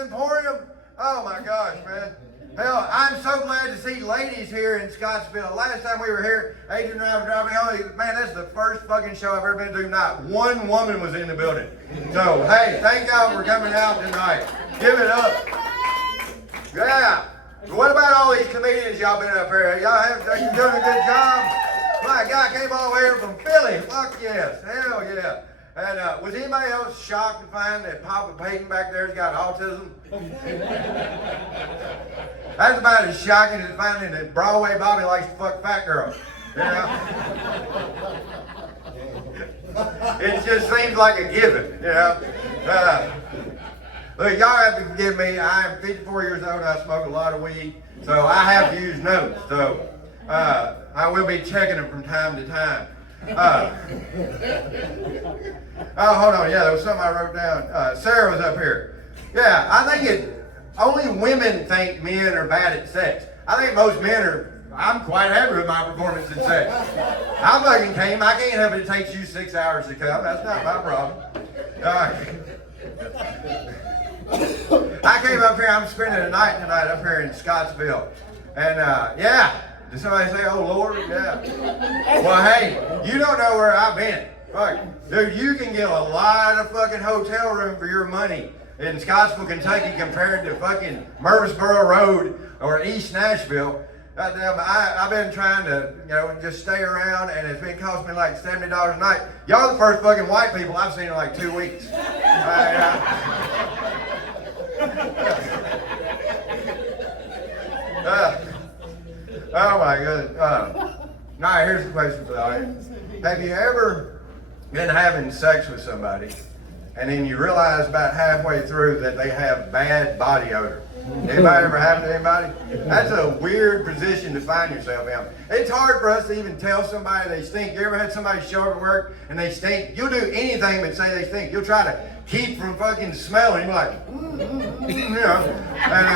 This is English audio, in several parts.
Emporium. Oh my gosh, man. Hell, I'm so glad to see ladies here in Scottsville. Last time we were here, Adrian and I were driving home. Man, this is the first fucking show I've ever been to. Not one woman was in the building. So, hey, thank y'all for coming out tonight. Give it up. Yeah. What about all these comedians y'all been up here? Y'all have doing a good job? My God came all the way here from Philly. Fuck yes. Hell yeah. And was anybody else shocked to find that Papa Peyton back there's got autism? That's about as shocking as finding that Broadway Bobby likes to fuck fat girls. You know? It just seems like a given, you know? Look, y'all have to forgive me. I am 54 years old. I smoke a lot of weed, so I have to use notes. So I will be checking them from time to time. Oh, hold on. Yeah, there was something I wrote down. Sarah was up here. Yeah, I think only women think men are bad at sex. I think most men are. I'm quite happy with my performance in sex. I fucking came. I can't help it. It takes you 6 hours to come. That's not my problem. I came up here. I'm spending the night tonight up here in Scottsville, and yeah. Did somebody say, "Oh Lord"? Yeah. Well, hey, you don't know where I've been. Fuck, dude, you can get a lot of fucking hotel room for your money in Scottsville, Kentucky, compared to fucking Murfreesboro Road or East Nashville. Goddamn, I've been trying to, just stay around, and it's been costing me like $70 a night. Y'all the first fucking white people I've seen in like 2 weeks. Oh my goodness. All right, here's the question for the audience. Have you ever been having sex with somebody and then you realize about halfway through that they have bad body odor? Anybody ever happened to anybody? That's a weird position to find yourself in. It's hard for us to even tell somebody they stink. You ever had somebody show up at work and they stink? You'll do anything but say they stink. You'll try to keep from fucking smelling. You're like, and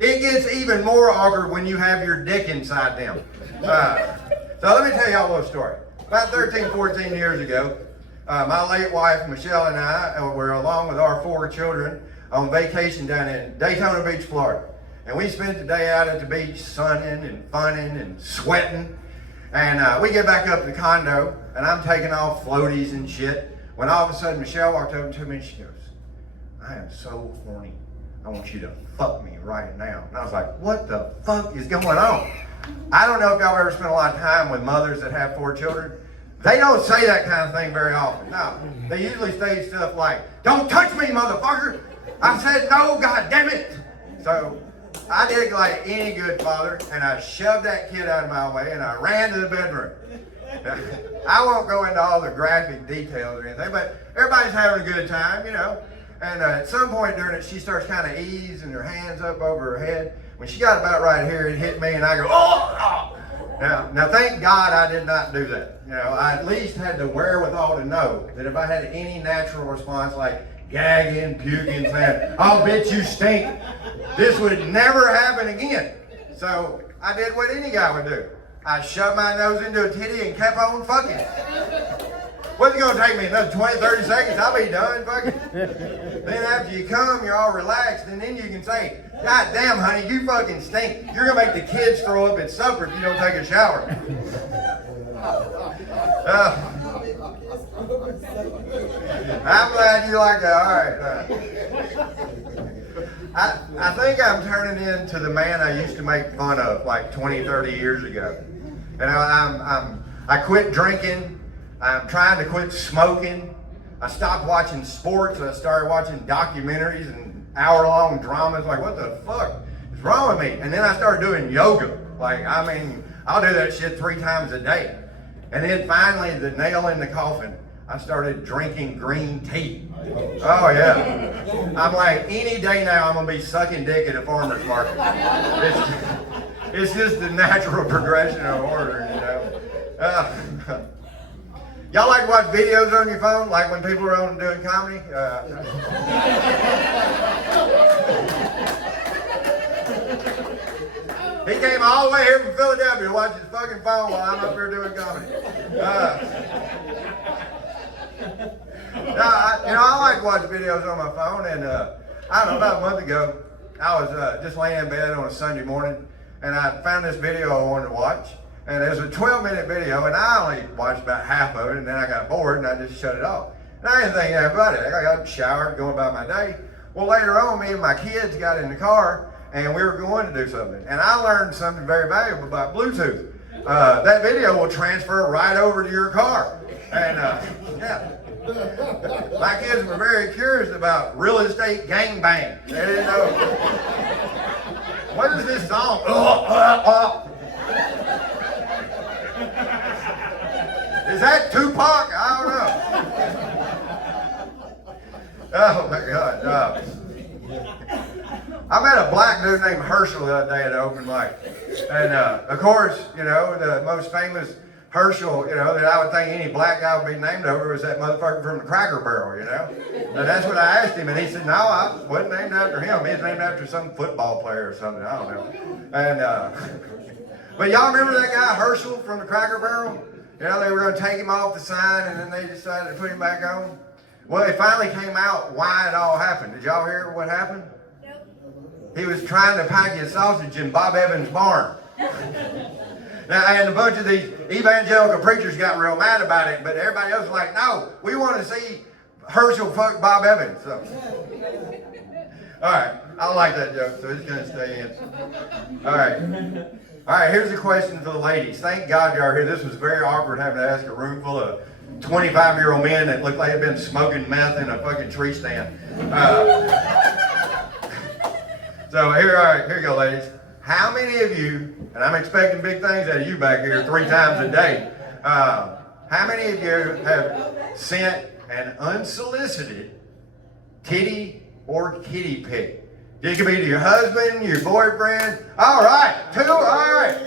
it gets even more awkward when you have your dick inside them. So let me tell y'all a little story. About 13, 14 years ago, my late wife, Michelle, and I were along with our 4 children on vacation down in Daytona Beach, Florida. And we spent the day out at the beach sunning and funning and sweating. And we get back up to the condo, and I'm taking off floaties and shit, when all of a sudden Michelle walked over to me and she goes, "I am so horny. I want you to fuck me right now." And I was like, what the fuck is going on? I don't know if y'all ever spent a lot of time with mothers that have 4 children. They don't say that kind of thing very often. No, they usually say stuff like, "Don't touch me, motherfucker." I said, "No, God damn it." So I did like any good father, and I shoved that kid out of my way, and I ran to the bedroom. I won't go into all the graphic details or anything, but everybody's having a good time, And at some point during it, she starts kind of easing her hands up over her head. When she got about right here, it hit me, and I go, "Oh!" Now, thank God I did not do that. I at least had the wherewithal to know that if I had any natural response like gagging, puking, saying, "Oh, bitch, you stink," this would never happen again. So I did what any guy would do. I shoved my nose into a titty and kept on fucking. What's it gonna take me, another 20, 30 seconds? I'll be done fucking. Then after you come, you're all relaxed, and then you can say, "God damn, honey, you fucking stink. You're gonna make the kids throw up at supper if you don't take a shower." I'm glad you like that. All right. I think I'm turning into the man I used to make fun of like 20, 30 years ago. I quit drinking. I'm trying to quit smoking. I stopped watching sports. I started watching documentaries and hour-long dramas. Like, what the fuck is wrong with me? And then I started doing yoga. I'll do that shit 3 times a day. And then finally, the nail in the coffin, I started drinking green tea. Oh yeah. I'm like, any day now I'm gonna be sucking dick at a farmer's market. It's just the natural progression of order, Y'all like to watch videos on your phone, like when people are doing comedy? He came all the way here from Philadelphia to watch his fucking phone while I'm up here doing comedy. I like to watch videos on my phone, and I don't know, about a month ago, I was just laying in bed on a Sunday morning, and I found this video I wanted to watch. And it was a 12-minute video, and I only watched about half of it, and then I got bored, and I just shut it off. And I didn't think anything about it. I got showered, going about my day. Well, later on, me and my kids got in the car, and we were going to do something. And I learned something very valuable about Bluetooth. That video will transfer right over to your car. And, yeah. My kids were very curious about real estate gangbang. They didn't know. What is this song? Is that Tupac? I don't know. Oh my God. I met a black dude named Herschel the other day at an open mic. And of course, you know, the most famous Herschel, you know, that I would think any black guy would be named over was that motherfucker from the Cracker Barrel, you know. And that's what I asked him, and he said, no, I wasn't named after him. He was named after some football player or something, I don't know. And, but y'all remember that guy Herschel from the Cracker Barrel? You know, they were going to take him off the sign, and then they decided to put him back on. Well, it finally came out why it all happened. Did y'all hear what happened? Nope. He was trying to pack his sausage in Bob Evans' barn. Now, and a bunch of these evangelical preachers got real mad about it, but everybody else was like, no, we want to see Herschel fuck Bob Evans. So. All right, I like that joke, so it's going to stay in. All right. All right, here's a question for the ladies. Thank God y'all are here. This was very awkward having to ask a room full of 25-year-old men that looked like they'd been smoking meth in a fucking tree stand. So here, all right, here you go, ladies. How many of you, and I'm expecting big things out of you back here 3 times a day, how many of you have sent an unsolicited titty or kitty pic? It could be to your husband, your boyfriend. All right, 2, all right.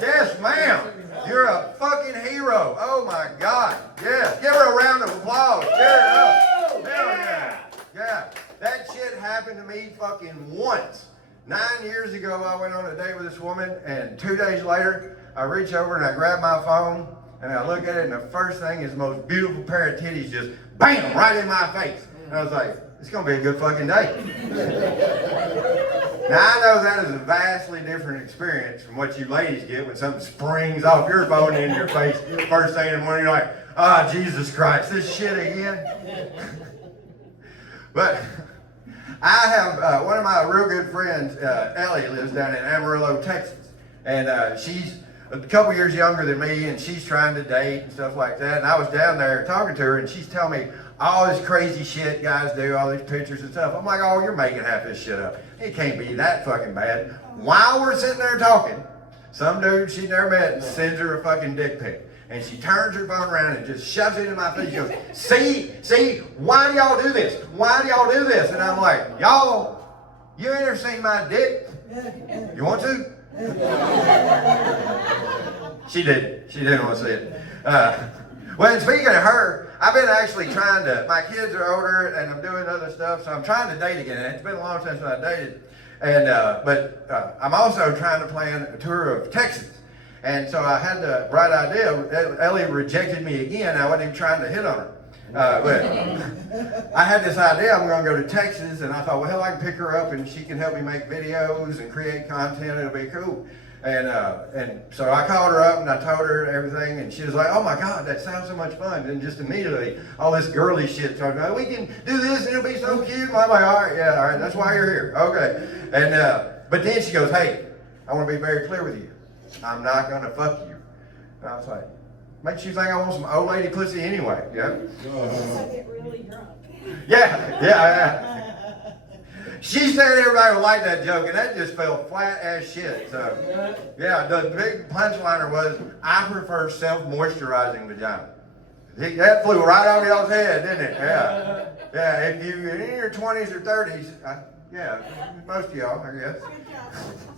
Yes, ma'am. You're a fucking hero. Oh my God. Yeah, give her a round of applause. Cheer it up. Hell yeah. Yeah, that shit happened to me fucking once. 9 years ago, I went on a date with this woman, and 2 days later, I reach over and I grab my phone, and I look at it, and the first thing is the most beautiful pair of titties just bam, right in my face. And I was like, it's gonna be a good fucking day. Now I know that is a vastly different experience from what you ladies get when something springs off your phone into your face first thing in the morning. You're like, ah, oh, Jesus Christ, this shit again. But I have one of my real good friends, Ellie, lives down in Amarillo, Texas, and she's a couple years younger than me, and she's trying to date and stuff like that. And I was down there talking to her, and she's telling me all this crazy shit guys do, all these pictures and stuff. I'm like, oh, you're making half this shit up. It can't be that fucking bad. While we're sitting there talking, some dude she never met sends her a fucking dick pic. And she turns her phone around and just shoves it in my face. She goes, see, why do y'all do this? Why do y'all do this? And I'm like, y'all, you ain't ever seen my dick? You want to? She didn't. She didn't want to see it. Well, and speaking of her, I've been actually trying to, my kids are older and I'm doing other stuff, so I'm trying to date again. It's been a long time since I dated. And, but I'm also trying to plan a tour of Texas. And so I had the bright idea. Ellie rejected me again. I wasn't even trying to hit on her. But I had this idea. I'm going to go to Texas, and I thought, well, hell, I can pick her up, and she can help me make videos and create content. It'll be cool. And so I called her up, and I told her everything, and she was like, oh, my God, that sounds so much fun. And just immediately, all this girly shit talking about, we can do this, and it'll be so cute. And I'm like, all right, yeah, all right, that's why you're here. Okay. And but then she goes, hey, I want to be very clear with you. I'm not going to fuck you. And I was like, makes you think I want some old lady pussy anyway, yeah? I get really drunk. Yeah. She said everybody would like that joke, and that just fell flat as shit. So, yeah, the big punchliner was, I prefer self-moisturizing vagina. That flew right off y'all's head, didn't it? Yeah. Yeah, if you're in your 20s or 30s, yeah, most of y'all, I guess,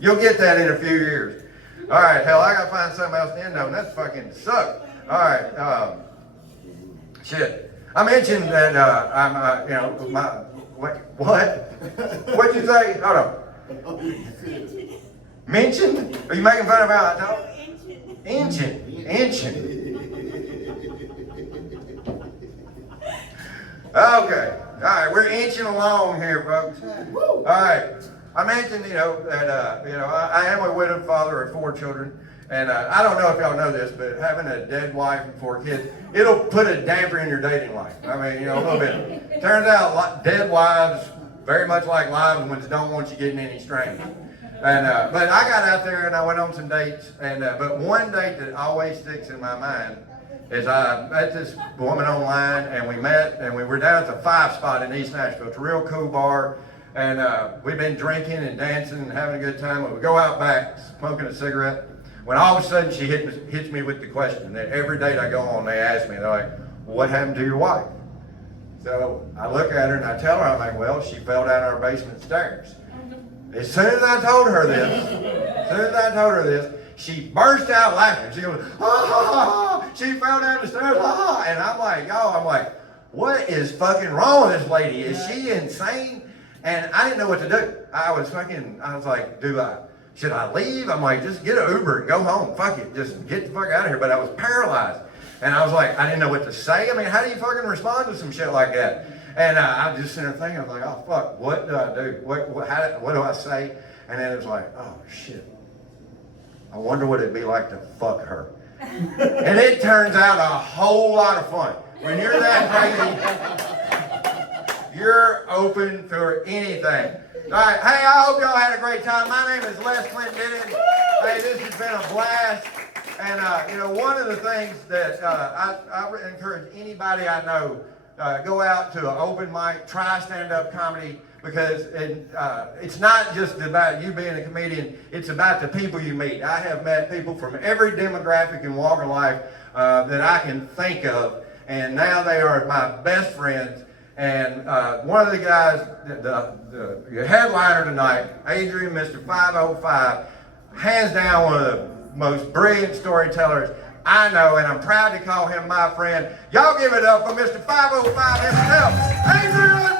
you'll get that in a few years. All right, hell, I gotta find something else to end on. That fucking sucked. All right, shit. I mentioned that I'm, you know, my what? What'd you say? Hold on. Mentioned? Are you making fun of how I talk? Inching. Okay. right, we're inching along here, folks. All right, I mentioned, that, I am a widowed father of 4 children. And I don't know if y'all know this, but having a dead wife and 4 kids, it'll put a damper in your dating life. I mean, a little bit. Turns out dead wives, very much like live ones, don't want you getting any strange. And but I got out there and I went on some dates. And but one date that always sticks in my mind is I met this woman online, and we met, and we were down at the 5 Spot in East Nashville. It's a real cool bar. And we've been drinking and dancing and having a good time. And we go out back, smoking a cigarette. When all of a sudden she hits me with the question that every date I go on, they ask me, they're like, what happened to your wife? So I look at her and I tell her, I'm like, well, she fell down our basement stairs. As soon as I told her this, she burst out laughing. She goes, ha ha ha, she fell down the stairs, ha ha. And I'm like, what is fucking wrong with this lady? Is she insane? And I didn't know what to do. I was like, should I leave? I'm like, just get an Uber and go home. Fuck it, just get the fuck out of here. But I was paralyzed. And I was like, I didn't know what to say. I mean, how do you fucking respond to some shit like that? And I was just sitting there thinking, I was like, oh fuck, what do I do? What do I say? And then it was like, oh shit. I wonder what it'd be like to fuck her. And it turns out a whole lot of fun. When you're that crazy, you're open for anything. All right, hey, I hope y'all had a great time. My name is Les Clinton. Hey, this has been a blast. And, one of the things that I encourage anybody I know, go out to an open mic, try stand-up comedy, because it's not just about you being a comedian, it's about the people you meet. I have met people from every demographic and walk of life that I can think of, and now they are my best friends. And one of the guys, the headliner tonight, Adrian, Mr. 505, hands down one of the most brilliant storytellers I know, and I'm proud to call him my friend. Y'all give it up for Mr. 505 himself, Adrian